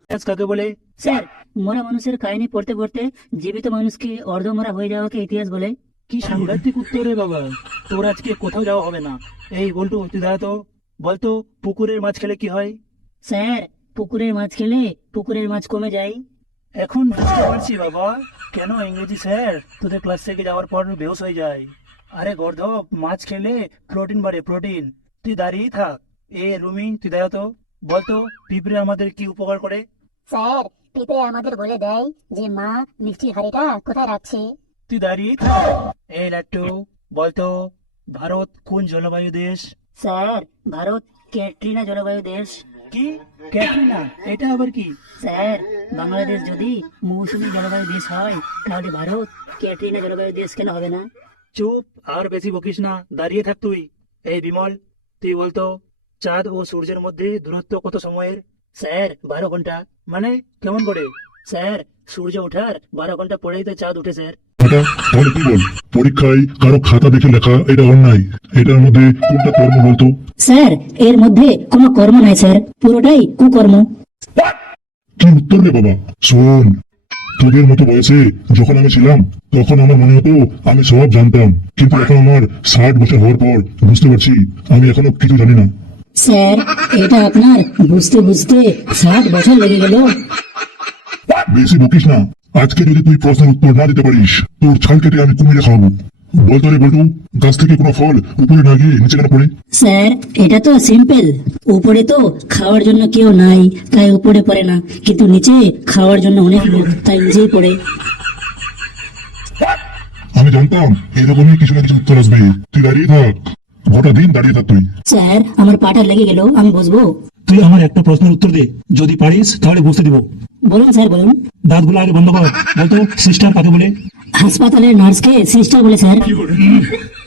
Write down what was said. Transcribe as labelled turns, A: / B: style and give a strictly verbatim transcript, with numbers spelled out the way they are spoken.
A: কাকে বলে?
B: স্যার, মরা মানুষের কাহিনী পড়তে পড়তে জীবিত মানুষকে অর্ধমরা হয়ে যাওয়াকে ইতিহাস বলে।
A: কি সাংঘাতিক উত্তর রে বাবা, তোর আজকে কোথাও যাওয়া হবে না। এই বল্টু, তুই দাঁড়া তো, বলতো পুকুরের মাছ খেলে কি হয়?
B: স্যার, পুকুরের মাছ খেলে পুকুরের মাছ কমে যায়।
A: এখন বুঝতে পারছি বাবা, কেন ইংরেজি স্যার তোদের ক্লাস থেকে যাওয়ার পর বেহুশ হয়ে যায়। আরে গর্ধপ, মাছ খেলে প্রোটিন বাড়ে, প্রোটিন। তুই দাঁড়িয়েই থাক। এ রুমি, তুই দাঁড়া তো, বলতো পিঁপড়ে আমাদের কি উপকার করে?
C: স্যার, পিঁপড়ে আমাদের বলে দেয় যে মা মিষ্টির হাঁড়িটা কোথায় রাখছে।
A: তুই দাঁড়িয়েই থাক। এই লাট্টু, বলতো ভারত কোন জলবায়ু দেশ?
B: স্যার, ভারত ক্যাটরিনা জলবায়ু দেশ।
A: কি ক্যাটরিনা? এটা আবার কি?
B: স্যার, বাংলাদেশ যদি মৌসুমী জলবায়ু দেশ হয় তাহলে ভারত ক্যাটরিনা জলবায়ু দেশ কেন হবে না?
A: চুপ, আর বেশি বকিস না, দাঁড়িয়ে থাক তুই। এই বিমল, তুই বলতো চাঁদ ও সূর্যের মধ্যে দূরত্ব কত সময়ের?
B: স্যার, বারো ঘন্টা।
A: মানে কেমন করে?
B: স্যার, সূর্য ওঠার বারো ঘন্টা পরেই তো চাঁদ উঠে স্যার।
D: এটা তাহলে তুই বল, পরীক্ষায় কারো খাতা দেখে লেখা এটা অন্যায়, এটার মধ্যে কোনটা কর্ম বলতো?
B: স্যার, এর মধ্যে কোনো কর্ম নাই স্যার, পুরোটাই কুকর্ম।
D: কি উত্তর রে বাবা? শোন, তোদের মতো বয়সে যখন আমি ছিলাম তখন আমার মনে হতো আমি সব জানতাম, কিন্তু এখন আমার ষাট বছর হওয়ার পর বুঝতে পারছি আমি এখনো কিছু জানি না।
B: স্যার, এটা আপনার বুঝতে বুঝতে ষাট বছর লেগে গেল।
D: বেশি বকিস না, আজকে যদি তুই প্রশ্নের উত্তর না দিতে পারিস তোর ছাল কেটে আমি কুমিরে খাওয়াবো। বলতো রে বল্টু, গাছ থেকে কোনো ফল উপরে না গিয়ে নিচে কেন পড়ে?
B: স্যার, এটা তো সিম্পল। উপরে তো খাওয়ার জন্য কেউ নাই, তাই উপরে পড়ে না, কিন্তু নিচে খাওয়ার জন্য অনেক লোক, তাই নিচেই পড়ে।
D: আমি জানতাম এরকমই কিছু না কিছু উত্তর আসবে। তুই দাঁড়িয়ে থাক, গোটা দিন দাঁড়িয়ে থাক তুই।
B: স্যার, আমার পাটা লেগে গেল, আমি বসবো?
A: তুই আমার একটা প্রশ্নের উত্তর দে, যদি পারিস তাহলে বুঝতে দিব।
B: বলুন স্যার, বলুন।
A: দাঁতগুলো আগে বন্ধ কর। বলতো সিস্টার কাকে বলে?
B: হাসপাতালের নার্সকে সিস্টার বলে স্যার।